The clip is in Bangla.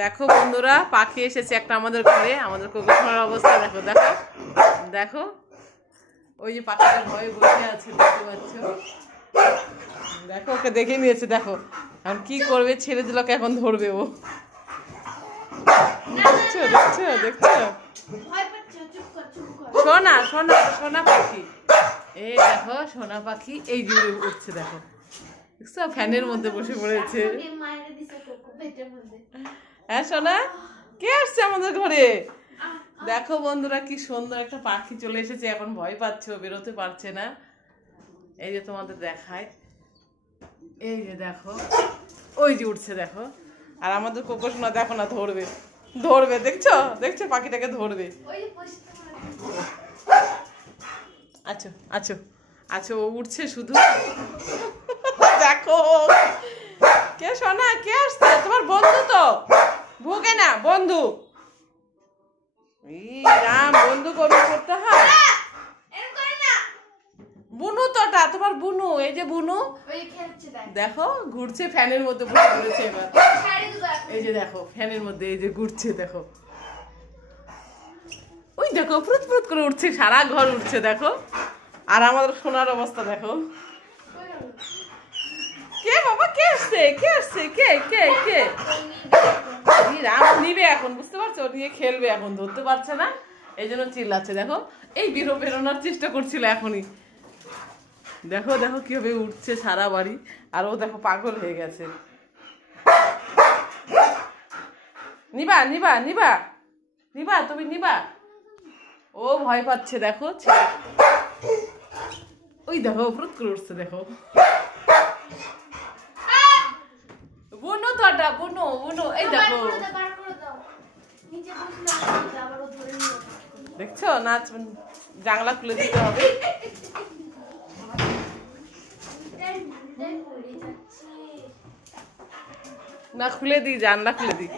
দেখো বন্ধুরা, পাখি এসেছে একটা আমাদের ঘরে। আমাদের কোকোসোনার অবস্থা দেখো, দেখো দেখো, ওই যে পাখিটা ভয়ে বসে আছে, দেখতে পাচ্ছ? দেখো, ওকে দেখে নিয়েছে। দেখো এখন কি করবে, ছেড়ে দিল, এখন ধরবে ও। দেখছো দেখছো দেখছো? সোনা সোনা সোনা পাখি, এই দেখো সোনা পাখি এই জুড়ে উঠছে। দেখো দেখছো, ফ্যানের মধ্যে বসে পড়েছে। হ্যাঁ সোনা, কে আসছে আমাদের ঘরে? দেখো বন্ধুরা, কি সুন্দর একটা পাখি চলে এসেছে। এখন ভয় পাচ্ছে, বেরোতে পারছে না। এই যে তোমাদের দেখায়, এই যে দেখো, ওই যে উঠছে দেখো। আর আমাদের কোকোসোনা দেখো না, ধরবে ধরবে, দেখছো দেখছো, পাখিটাকে ধরবে। আচ্ছা আচ্ছা আচ্ছা, ও উঠছে শুধু। দেখো, কে সোনা, কে আসছে? তোমার বন্ধু তো, ভোগে না বন্ধু। রাম, বন্ধু কবি করতে হয়। বুনু তোটা, তোমার বুনু, এই যে বুনু দেখো ঘুরছে ফ্যানের মধ্যে বসে পড়েছে এবার। এই যে দেখো ফ্যানের মধ্যে এই যে ঘুরছে, দেখো ওই দেখো ফুরুত ফুরুত করে উঠছে, সারা ঘর উঠছে দেখো। আর আমাদের সোনার অবস্থা দেখো। কে বাবা, কে আসছে, কে আসছে, কে কে কে? রাম নিবে এখন, বুঝতে পারছো? নিয়ে খেলবে এখন, ধরতে পারছে না, এই জন্য চিল্লাচ্ছে। দেখো এই বেরোনোর চেষ্টা করছিল এখনই। দেখো দেখো কিভাবে উঠছে সারা বাড়ি। আর ও দেখো পাগল হয়ে গেছে। নিবা নিবা নিবা নিবা, তুমি নিবা। ও ভয় পাচ্ছে দেখো। ওই দেখো ফুরুত করে উঠছে দেখো। বুনু তোটা, বুনু বুনু, এই দেখো দেখছো, নাচ। জানলা খুলে দিতে হবে না, খুলে দিই, জানলা খুলে দিই।